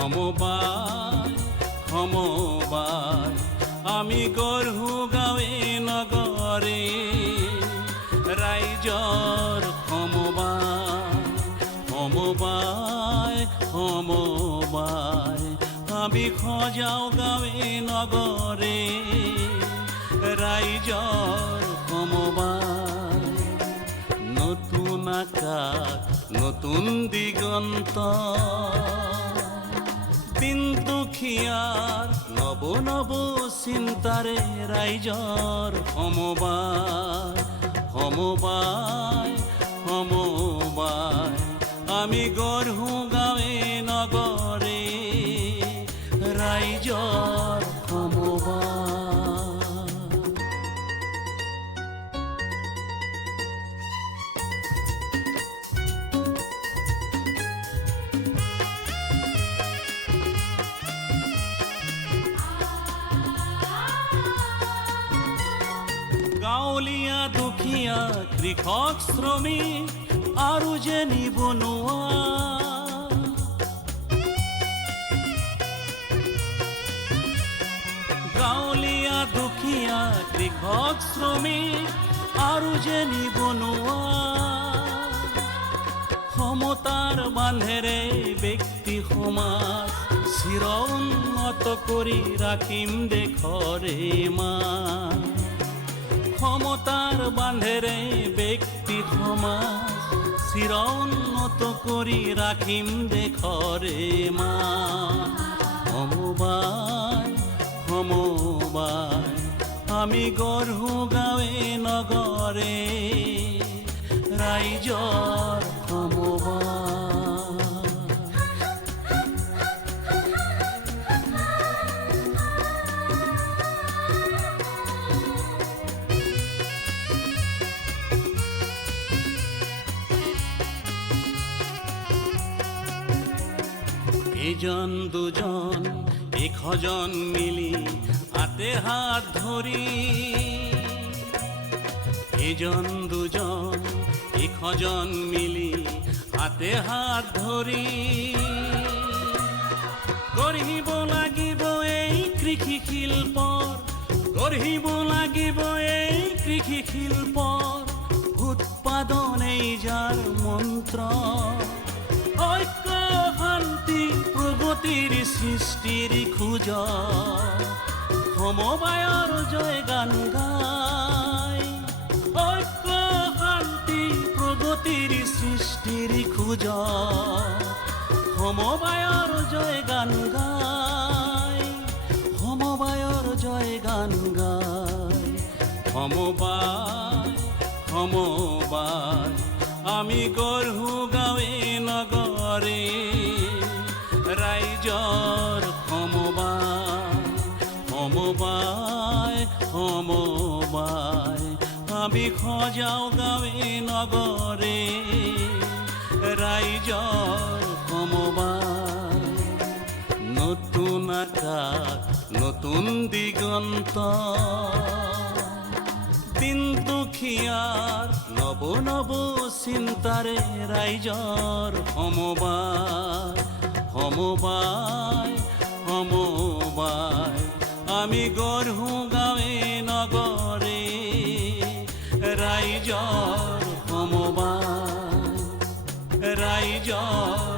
সমবায় সমবায় আমি গঢ়ো গাঁৱে নগৰে ৰাইজৰ সমবায় সমবায় সমবায় আমি সজাও গাঁৱে নগৰে ৰাইজৰ সমবায় নতুন আকাশ নতুন দিগন্ত দিন দুখীয়াৰ নব নব চিন্তাৰে ৰাইজৰ সমবায় সমবায় সমবায় আমি গঢ়ো গাঁৱে নগৰে ৰাইজৰ সমবায় গাঁৱলীয়া দুখীয়া কৃষক শ্ৰমিক আৰু যে নিবনুৱা গাঁৱলীয়া দুখীয়া কৃষক শ্ৰমিক আৰু যে নিবনুৱা সমতাৰ বান্ধেৰে ব্যক্তি সমাজ চিৰ উন্নত কৰি ৰাখিম দেশৰে মান সমতাৰ বান্ধেৰে ব্যক্তি সমাজ চিৰ উন্নত কৰি ৰাখিম দেশৰে মান সমবায় সমবায় আমি গঢ়ো গাঁৱে নগৰে ৰাইজৰ সমবায় এজন দুজন এশজন মিলি হাতে হাত ধৰি এজন দুজন এশজন মিলি হাতে হাত ধৰি গঢ়িব লাগিব এই কৃষি শিল্পৰ গঢ়িব লাগিব এই কৃষি শিল্পৰ উৎপাদনেই যাৰ মন্ত্ৰ ঐক্য শান্তি প্ৰগতিৰ সৃষ্টিৰ খোজ সমবায়ৰ জয় গান গায় ঐক্য শান্তি প্ৰগতিৰ সৃষ্টিৰ খোজ সমবায়ৰ জয় গান গায় সমবায়ৰ জয় গান গায় সমবায় সমবায় আমি গঢ়ো গাঁৱে নগৰে ৰাইজৰ সমবায় সমবায় সমবায় আমি সজাও গাঁৱে নগৰে ৰাইজৰ সমবায় নতুন আকাশ নতুন দিগন্ত দিন দুখীয়াৰ নব নব চিন্তাৰে ৰাইজৰ সমবায় সমবায় সমবায় আমি গঢ়ো গাঁৱে নগৰে ৰাইজৰ সমবায় ৰাইজৰ